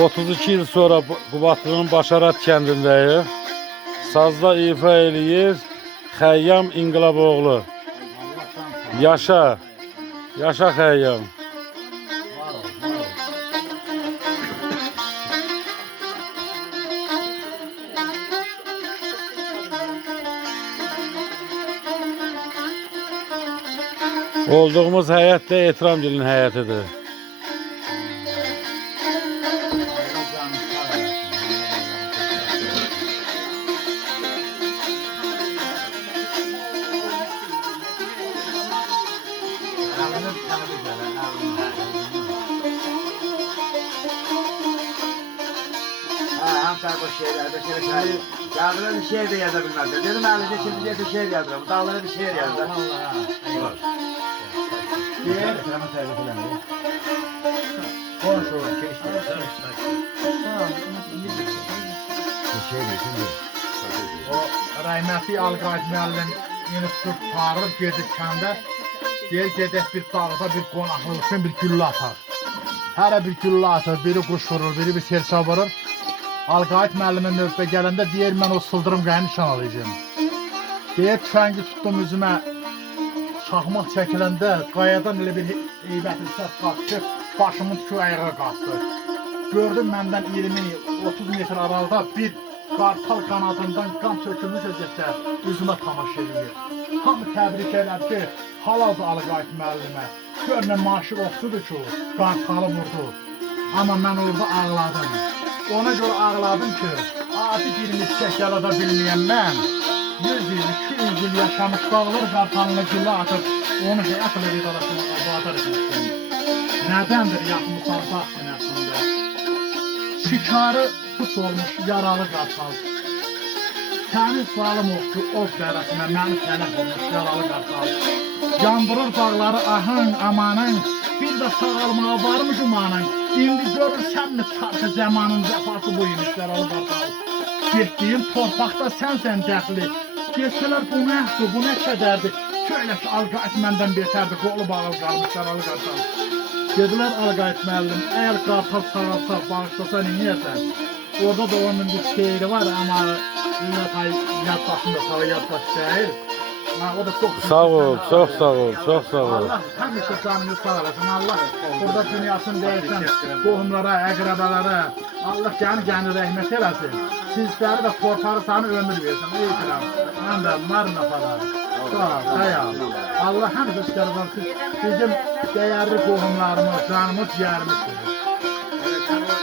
32 yıl sonra Qubadlının Başarat kəndindəyik. Sazda ifa eləyir Xəyyam İnqilaboğlu. Yaşa, yaşa Xəyyam. Olduğumuz həyət də Ehtiramgilin həyətidir. Bu şeylerde yazılan bir şehir de yazabilmezler. Dedim Ali'de şimdi diye bir şehir yazdılar. Bu dağlara bir şehir yazdılar. Diğer konuşuyor. O rahmetli Alqayt müəllim yeni tutub çağırır, gedib kəndə. Deyir, gedək bir dağda bir qonaqlıq üçün bir güllə atar. Hərə bir güllə atır, biri quş vurur, biri bir serçə vurur. Alqayt müəllimin növbə gələndə deyir, mən o sıldırım qayını nişan alacağım. Deyir, tüfəngi tutdum üzümə, şahmaq çəkiləndə qayadan elə bir heybətli səs qalxdı, başımın tükü ayağa qalxdı. Gördüm məndən 20-30 metr aralıda bir qartal qanadından qan tökülmüş özətdə üzümə tamaşa edir. Hamı təbrik elədi ki, halaldır Alqayt müəllimə. Gör nə maşır oxsudur ki, qartalı vurdu. Amma mən orada ağladım. Ona görə ağladım ki, adi bir misək yalada bilməyən mən 100 il, 200 il yaşamış dağlar qartalını güllə atıb onu həyat ilə vidalaşına abadar etmişdim. Nədəndir yaxmısan bax sinəsində? Şikarı puç olmuş yaralı qartal. Sənin sualım oxdu ov dərəsinə məni tələf olmuş yaralı qartal. Yandırır dağları ahın, amanın, bir də sağalmağa varmı gümanın? İndi görürsən mi çarxı zamanın zəfası bu imiş yaralı qartal? Getdiyim torpaqda sənsən dəxli. Geçsələr bu nəhdir, bu nə kədərdir? Şöyle ki Alqayt məndən betərdir, qolu bağlı qalmış yaralı qartal. Dedilər Alqayt müəllim, əgər qartal sağalsa, bağışlasa neyəsən? Orada da onun bir şeiri var ama yaddaşında sağ yaddaş deyil. O da çok Sağ ol, çok sağ ol, çok sağ ol. Allah həmişə canını sağ olasın. Allah burada dünyasını deyirsən, qohumlara, əqrəbələrə, Allah gəni rəhmət eləsin. Sizləri də torpağı sana ömür versin. Eğitirəm. Mən də marına falan. Sağ ol, xəyal. Allah həmişə sizlərə bizim dəyərli qohumlarımız, canımız, ciğərimizdir.